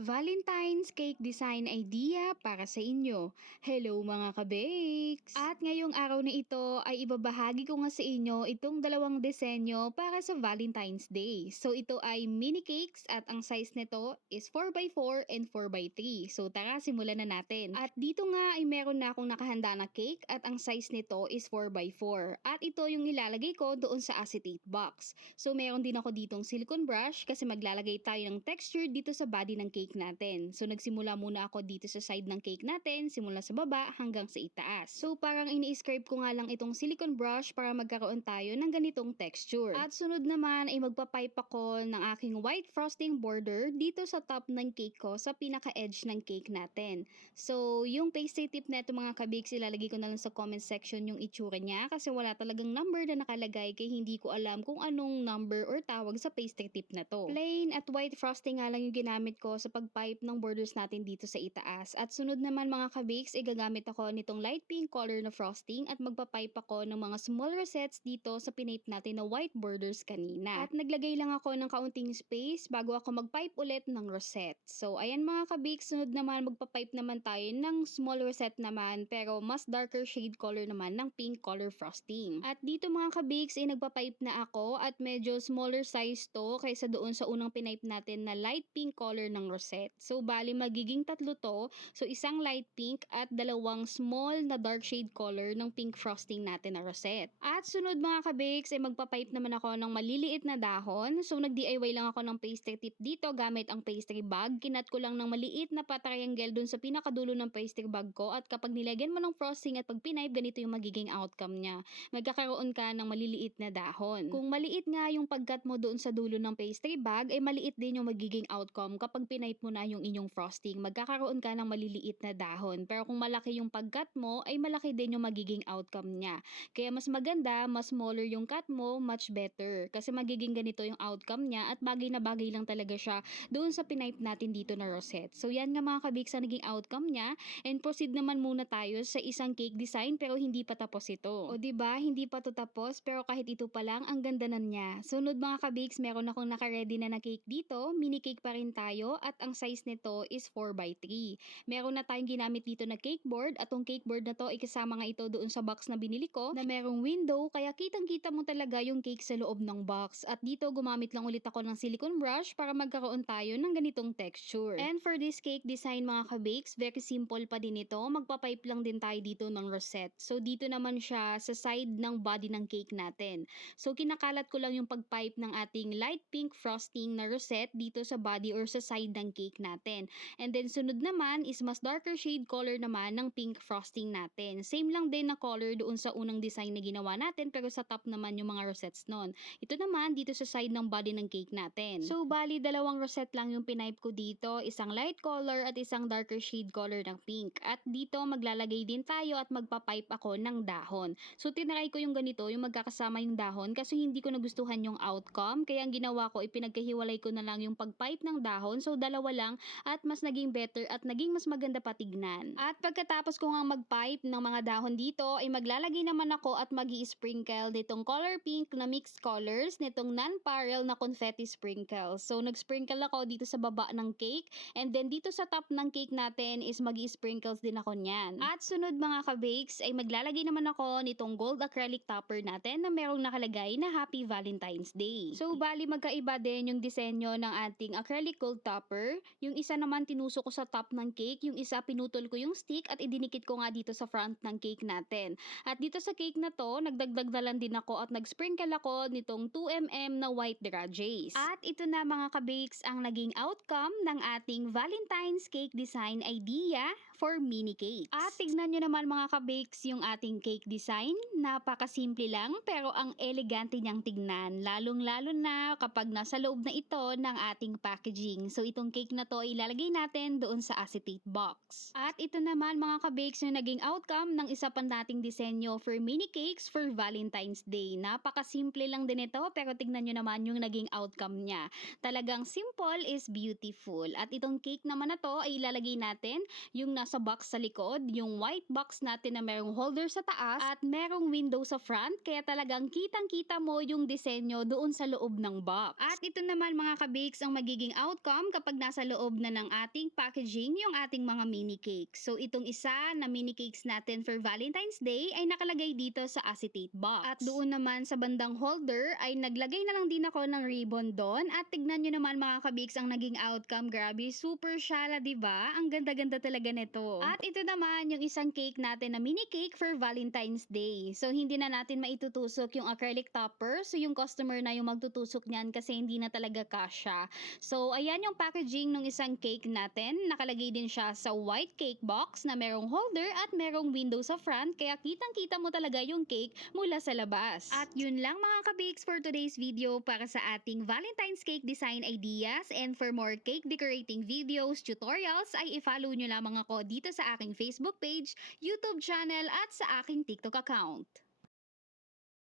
Valentine's cake design idea para sa inyo. Hello mga kabakes! At ngayong araw na ito ay ibabahagi ko nga sa inyo itong dalawang disenyo para sa Valentine's Day. So ito ay mini cakes at ang size nito is 4x4 and 4x3. So tara, simulan na natin. At dito nga ay meron na akong nakahanda na cake at ang size nito is 4x4. At ito yung ilalagay ko doon sa acetate box. So meron din ako ditong silicone brush kasi maglalagay tayo ng texture dito sa body ng cake natin. So nagsimula muna ako dito sa side ng cake natin, simula sa baba hanggang sa itaas. So parang ini-scrape ko nga lang itong silicone brush para magkaroon tayo ng ganitong texture. At sunod naman ay magpapipe ako ng aking white frosting border dito sa top ng cake ko sa pinaka-edge ng cake natin. So yung pastry tip na ito mga kabakes, ilalagay ko na lang sa comment section yung itsura niya kasi wala talagang number na nakalagay kaya hindi ko alam kung anong number or tawag sa pastry tip na to. Plain at white frosting nga lang yung ginamit ko sa pag-pipe ng borders natin dito sa itaas. At sunod naman mga kabakes, gagamit ako nitong light pink color na frosting at magpapipe ako ng mga small rosettes dito sa pinape natin na white borders kanina. At naglagay lang ako ng kaunting space bago ako magpipe ulit ng rosette. So ayan mga kabakes, sunod naman magpapipe naman tayo ng small rosette naman pero mas darker shade color naman ng pink color frosting. At dito mga kabakes ay nagpapipe na ako at medyo smaller size to kaysa doon sa unang pinape natin na light pink color ng rosette. So bali magiging tatlo to. So isang light pink at dalawang small na dark shade color ng pink frosting natin na rosette. At sunod mga kabakes ay magpapipe naman ako ng maliliit na dahon. So nag-DIY lang ako ng pastry tip dito gamit ang pastry bag. Kinat ko lang ng maliit na pa-triangle dun sa pinakadulo ng pastry bag ko at kapag nilagyan mo ng frosting at pag pinipe, ganito yung magiging outcome niya. Magkakaroon ka ng maliliit na dahon. Kung maliit nga yung pagkat mo doon sa dulo ng pastry bag, ay maliit din yung magiging outcome kapag pinipe mo na yung inyong frosting. Magkakaroon ka ng maliliit na dahon. Pero kung malaki yung pagkat mo, ay malaki din yung magiging outcome niya. Kaya mas maganda, mas smaller yung cut mo, much better. Kasi magiging ganito yung outcome niya at bagay na bagay lang talaga siya doon sa pinipe natin dito na rosette. So yan nga mga kabik sa naging outcome niya. And proceed naman muna tayo sa isang cake design pero hindi pa tapos ito. O diba, hindi pa to tapos pero kahit ito pa lang, ang ganda na niya. Sunod mga kabiks, meron akong naka-ready na cake dito. Mini cake pa rin tayo at ang size nito is 4x3. Meron na tayong ginamit dito na cake board at tong cake board na to ay kasama nga ito doon sa box na binili ko na merong window kaya kitang-kita mo talaga yung cake sa loob ng box. At dito gumamit lang ulit ako ng silicone brush para magkaroon tayo ng ganitong texture. And for this cake design mga kabakes, very simple pa din ito. Magpapipe lang din tayo dito ng rosette. So dito naman siya sa side ng body ng cake natin. So kinakalat ko lang yung pagpipe ng ating light pink frosting na rosette dito sa body or sa side ng cake natin. And then sunod naman is mas darker shade color naman ng pink frosting natin. Same lang din na color doon sa unang design na ginawa natin pero sa top naman yung mga rosettes nun. Ito naman dito sa side ng body ng cake natin. So bali dalawang rosette lang yung pinipe ko dito, isang light color at isang darker shade color ng pink. At dito maglalagay din tayo at magpapipe ako ng dahon. So tinry ko yung ganito, yung magkakasama yung dahon kasi hindi ko nagustuhan yung outcome. Kaya ang ginawa ko, ipinagkahiwalay ko na lang yung pagpipe ng dahon. So dalawa lang at mas naging better at naging mas maganda patignan. At pagkatapos ko nga magpipe ng mga dahon dito, ay maglalagay naman ako at magi-sprinkle nitong color pink na mixed colors, nitong non-pareil na confetti sprinkles. So nag-sprinkle ako dito sa baba ng cake and then dito sa top ng cake natin is magi-sprinkles din ako niyan. At sunod mga kabakes ay maglalagay naman ako nitong gold acrylic topper natin na merong nakalagay na Happy Valentine's Day. So bali magkaiba din yung disenyo ng ating acrylic gold topper. Yung isa naman tinusok ko sa top ng cake, yung isa pinutol ko yung stick at idinikit ko nga dito sa front ng cake natin. At dito sa cake na to, nagdagdag na lang din ako at nag-sprinkle ako nitong 2mm na white dragees. At ito na mga kabakes ang naging outcome ng ating Valentine's cake design idea for mini cakes. At tignan nyo naman mga kabakes yung ating cake design. Napakasimple lang pero ang elegante niyang tignan. Lalong-lalo na kapag nasa loob na ito ng ating packaging. So itong cake na to ilalagay natin doon sa acetate box. At ito naman mga kabakes yung naging outcome ng isa pa nating disenyo for mini cakes for Valentine's Day. Napakasimple lang din ito pero tignan nyo naman yung naging outcome niya. Talagang simple is beautiful. At itong cake naman na to ay ilalagay natin yung nasa box sa likod, yung white box natin na merong holder sa taas at merong window sa front kaya talagang kitang-kita mo yung disenyo doon sa loob ng box. At ito naman mga kabakes ang magiging outcome kapag nasa loob na ng ating packaging yung ating mga mini cakes. So itong isa na mini cakes natin for Valentine's Day ay nakalagay dito sa acetate box. At doon naman sa bandang holder ay naglagay na lang din ako ng ribbon doon. At tignan nyo naman mga kabiks ang naging outcome. Grabe, super syala, diba? Ang ganda-ganda talaga nito. At ito naman yung isang cake natin na mini cake for Valentine's Day. So hindi na natin maitutusok yung acrylic topper. So yung customer na yung magtutusok niyan kasi hindi na talaga kasya. So ayan yung packaging ng isang cake natin. Nakalagay din siya sa white cake box na merong holder at merong window sa front. Kaya kitang-kita mo talaga yung cake mula sa labas. At yun lang mga kabiks for today's video para sa ating Valentine's cake design ideas. And for more cake decorating videos, tutorials ay i-follow nyo lamang ako dito sa aking Facebook page, YouTube channel at sa aking TikTok account.